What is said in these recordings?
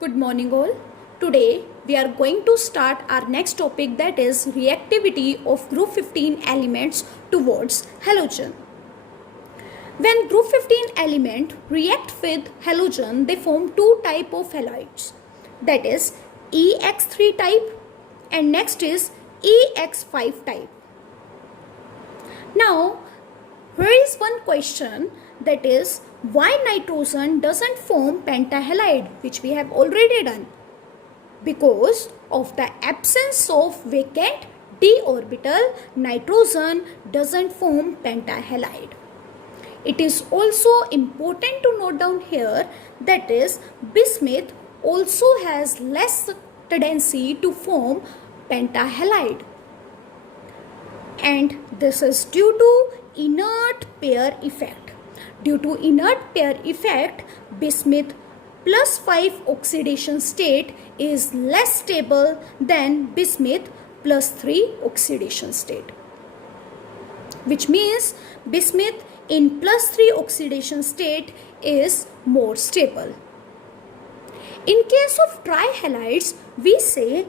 Good morning all. Today we are going to start our next topic, that is reactivity of group 15 elements towards halogen. When group 15 element react with halogen, they form two type of halides, that is EX3 type and next is EX5 type. Now here is one question, that is why nitrogen doesn't form pentahalide, which we have already done. Because of the absence of vacant d orbital, nitrogen doesn't form pentahalide. It is also important to note down here, that is bismuth also has less tendency to form pentahalide, and this is due to inert pair effect. Due to inert pair effect, bismuth plus 5 oxidation state is less stable than bismuth plus 3 oxidation state, which means bismuth in plus 3 oxidation state is more stable. In case of trihalides, we say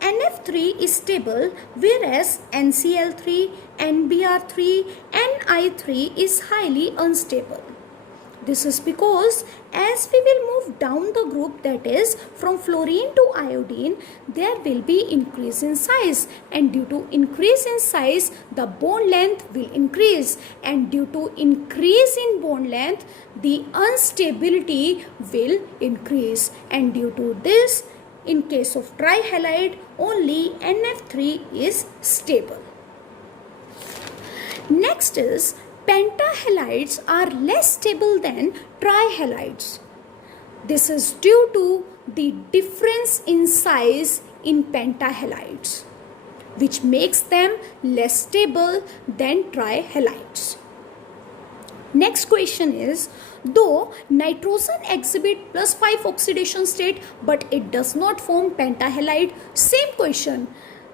NF3 is stable, whereas NCl3, NBr3, Ni3 is highly unstable. This is because as we will move down the group, that is from fluorine to iodine, there will be increase in size, and due to increase in size the bond length will increase, and due to increase in bond length the instability will increase, and due to this in case of trihalide only NF3 is stable. Next is pentahalides are less stable than trihalides. This is due to the difference in size in pentahalides, which makes them less stable than trihalides. Next question is, though nitrogen exhibit plus 5 oxidation state but it does not form pentahalide, same question,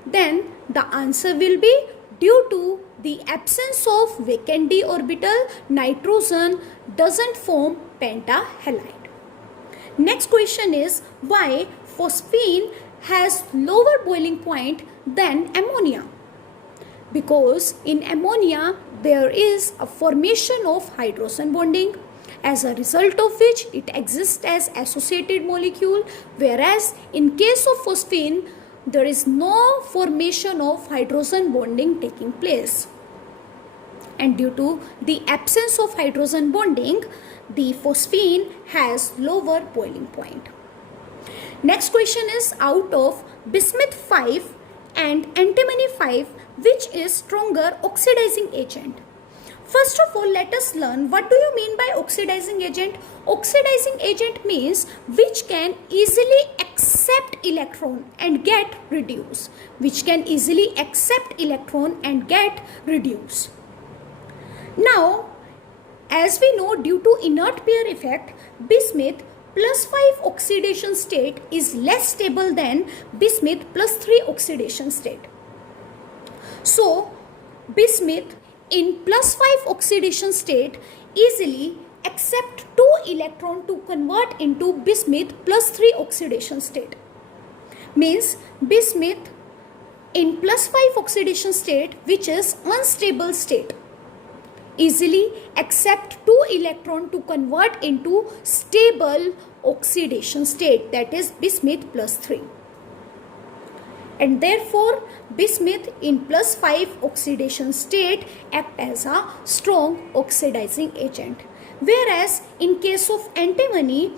then the answer will be due to the absence of vacant d orbital, nitrogen doesn't form pentahalide. Next question is, why phosphine has lower boiling point than ammonia? Because in ammonia there is a formation of hydrogen bonding, as a result of which it exists as associated molecule, whereas in case of phosphine there is no formation of hydrogen bonding taking place, and due to the absence of hydrogen bonding the phosphine has lower boiling point. Next question is, out of bismuth 5 and antimony 5, which is stronger oxidizing agent? First of all, let us learn what do you mean by oxidizing agent. Oxidizing agent means which can easily accept electron and get reduced. Which can easily accept electron and get reduced. Now, as we know, due to inert pair effect, bismuth plus 5 oxidation state is less stable than bismuth plus 3 oxidation state. So, bismuth in plus 5 oxidation state easily accept 2 electron to convert into bismuth plus 3 oxidation state. Means bismuth in plus 5 oxidation state, which is unstable state, easily accept 2 electron to convert into stable oxidation state, that is bismuth plus 3. And therefore bismuth in plus 5 oxidation state act as a strong oxidizing agent, whereas in case of antimony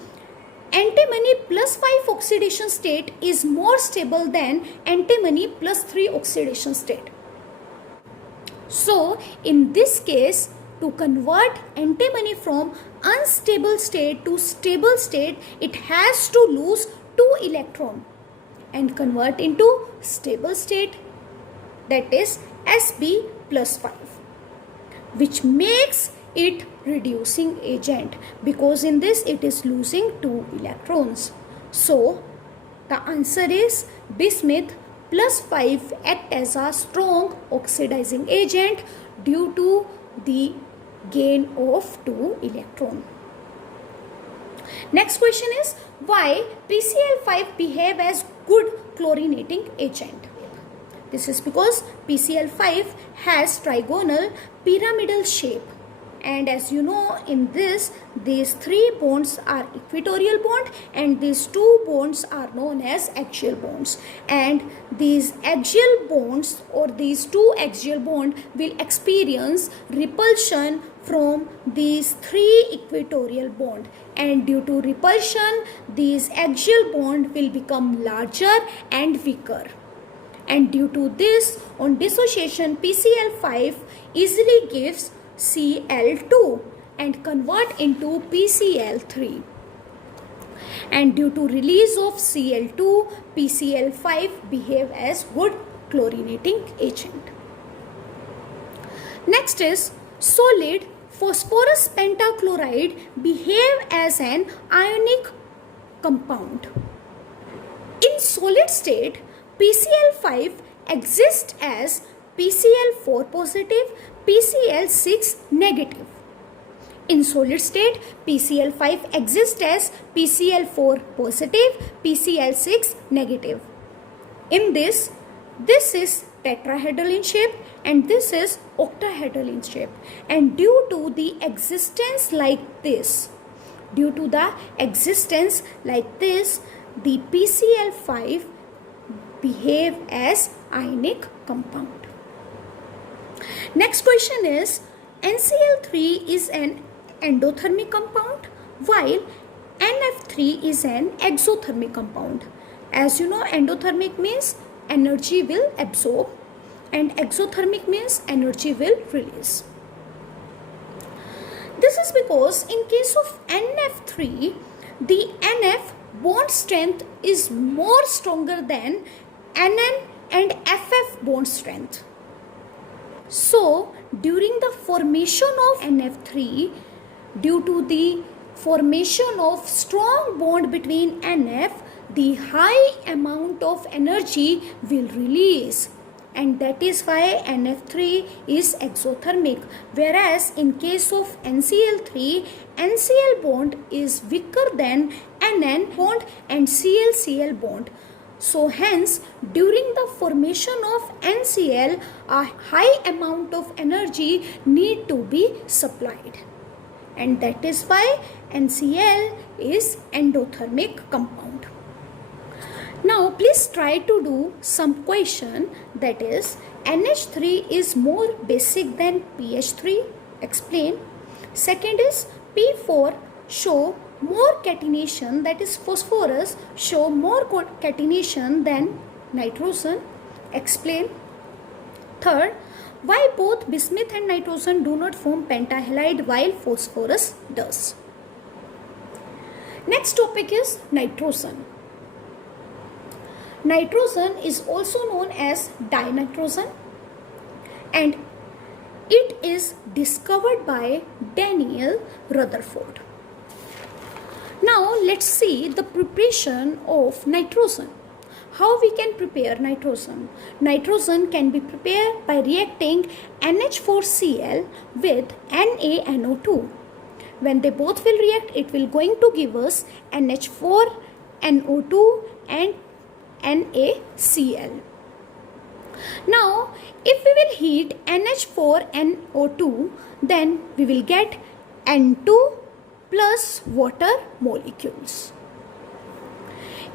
plus 5 oxidation state is more stable than antimony plus 3 oxidation state. So in this case, to convert antimony from unstable state to stable state, it has to lose 2 electron and convert into stable state, that is Sb plus 5, which makes it reducing agent, because in this it is losing 2 electrons. So the answer is bismuth plus 5 act as a strong oxidizing agent due to the gain of 2 electron. Next question is, why PCl5 behave as good chlorinating agent. This is because PCl5 has trigonal pyramidal shape, and as you know, in this, these three bonds are equatorial bond and these two bonds are known as axial bonds, and these axial bonds or these two axial bond will experience repulsion from these three equatorial bond, and due to repulsion these axial bond will become larger and weaker, and due to this, on dissociation PCl5 easily gives Cl2 and convert into PCl3, and due to release of Cl2 PCl5 behave as good chlorinating agent. Next is solid phosphorus pentachloride behave as an ionic compound. In solid state, PCl5 exists as PCl4 positive, PCl6 negative. In solid state, PCl5 exists as PCl4 positive, PCl6 negative. In this is tetrahedral in shape and this is octahedral in shape, and due to the existence like this, the PCl5 behave as ionic compound. Next question is, NCl3 is an endothermic compound while NF3 is an exothermic compound. As you know, endothermic means energy will absorb and exothermic means energy will release. This is because in case of NF3, the NF bond strength is more stronger than NN and FF bond strength. So, during the formation of NF3, due to the formation of strong bond between NF, the high amount of energy will release, and that is why NF3 is exothermic, whereas in case of NCl3, NCl bond is weaker than NN bond and ClCl bond. So hence, during the formation of NCl, a high amount of energy need to be supplied, and that is why NCl is endothermic compound. Now please try to do some question, that is NH3 is more basic than PH3, explain. Second is P4 show more catenation, that is phosphorus show more catenation than nitrogen, explain. Third, why both bismuth and nitrogen do not form pentahalide while phosphorus does. Next topic is nitrogen. Nitrogen is also known as dinitrogen and it is discovered by Daniel Rutherford. Now let's see the preparation of nitrogen. How we can prepare nitrogen? Nitrogen can be prepared by reacting NH4Cl with NaNO2. When they both will react, it will going to give us NH4NO2 and NaCl. Now if we will heat NH4NO2, then we will get N2 plus water molecules.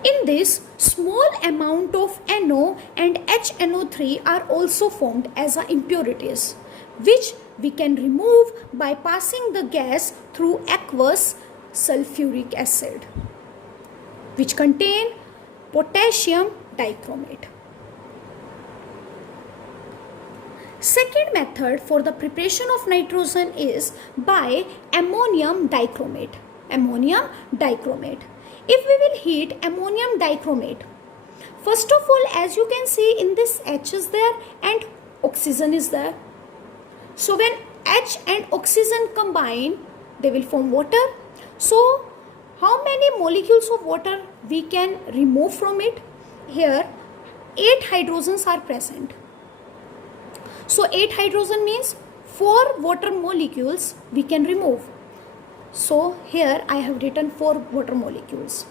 In this, small amount of NO and HNO3 are also formed as impurities, which we can remove by passing the gas through aqueous sulfuric acid, which contain potassium dichromate. Second method for the preparation of nitrogen is by ammonium dichromate. Ammonium dichromate. If we will heat ammonium dichromate, first of all, as you can see in this H is there and oxygen is there. So when H and oxygen combine, they will form water. So how many molecules of water we can remove from it? Here 8 hydrogens are present. So 8 hydrogen means 4 water molecules we can remove. So here I have written 4 water molecules.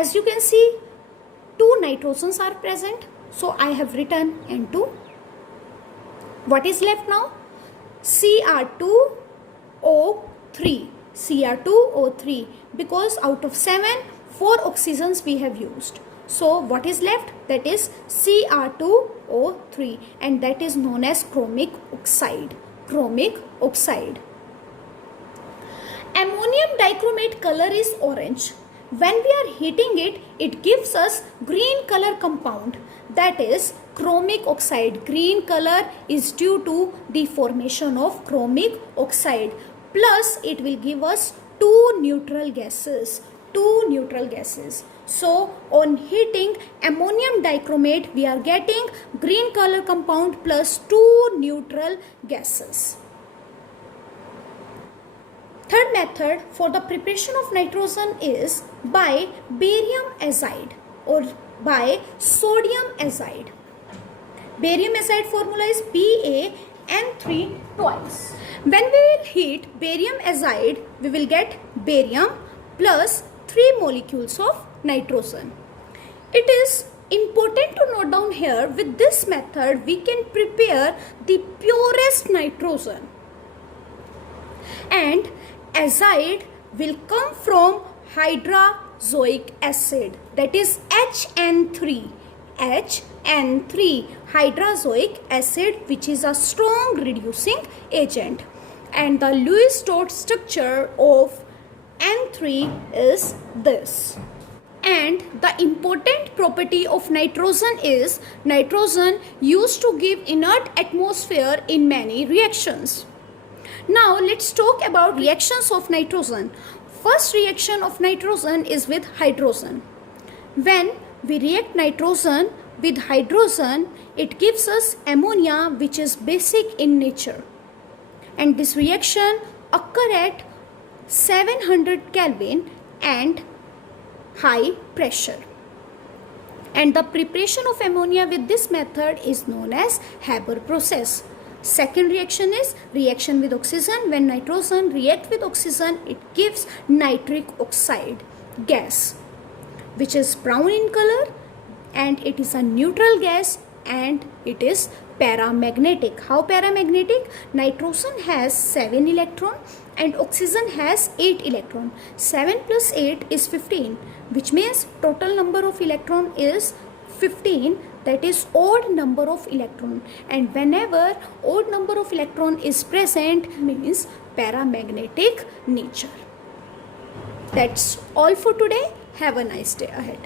as you can see, 2 nitrogens are present. So I have written N2. What is left now? Cr2O3. Cr2O3, because out of 7, 4 oxygens we have used. So what is left? That is Cr2O3, and that is known as chromic oxide. Chromic oxide. Ammonium dichromate color is orange. When we are heating it, it gives us green color compound, that is chromic oxide. Green color is due to the formation of chromic oxide. Plus it will give us 2 neutral gases. 2 neutral gases. So on heating ammonium dichromate, we are getting green color compound plus 2 neutral gases. Third method for the preparation of nitrogen is by barium azide or by sodium azide. Barium azide formula is BaN3 twice. When we will heat barium azide, we will get barium plus 3 molecules of nitrogen. It is important to note down here, with this method we can prepare the purest nitrogen. And azide will come from hydrozoic acid, that is HN3. HN3, hydrozoic acid, which is a strong reducing agent. And the Lewis dot structure of N3 is this. And the important property of nitrogen is nitrogen used to give inert atmosphere in many reactions. Now let's talk about reactions of nitrogen. First reaction of nitrogen is with hydrogen. When we react nitrogen with hydrogen, it gives us ammonia, which is basic in nature. And this reaction occurs at 700 Kelvin and high pressure. And the preparation of ammonia with this method is known as Haber process. Second reaction is reaction with oxygen. When nitrogen reacts with oxygen, it gives nitric oxide gas, which is brown in color, and it is a neutral gas, and it is paramagnetic. How paramagnetic? Nitrogen has 7 electrons and oxygen has 8 electrons. 7 plus 8 is 15, which means total number of electron is 15. That is odd number of electron, and whenever odd number of electron is present, means paramagnetic nature. That's all for today. Have a nice day ahead.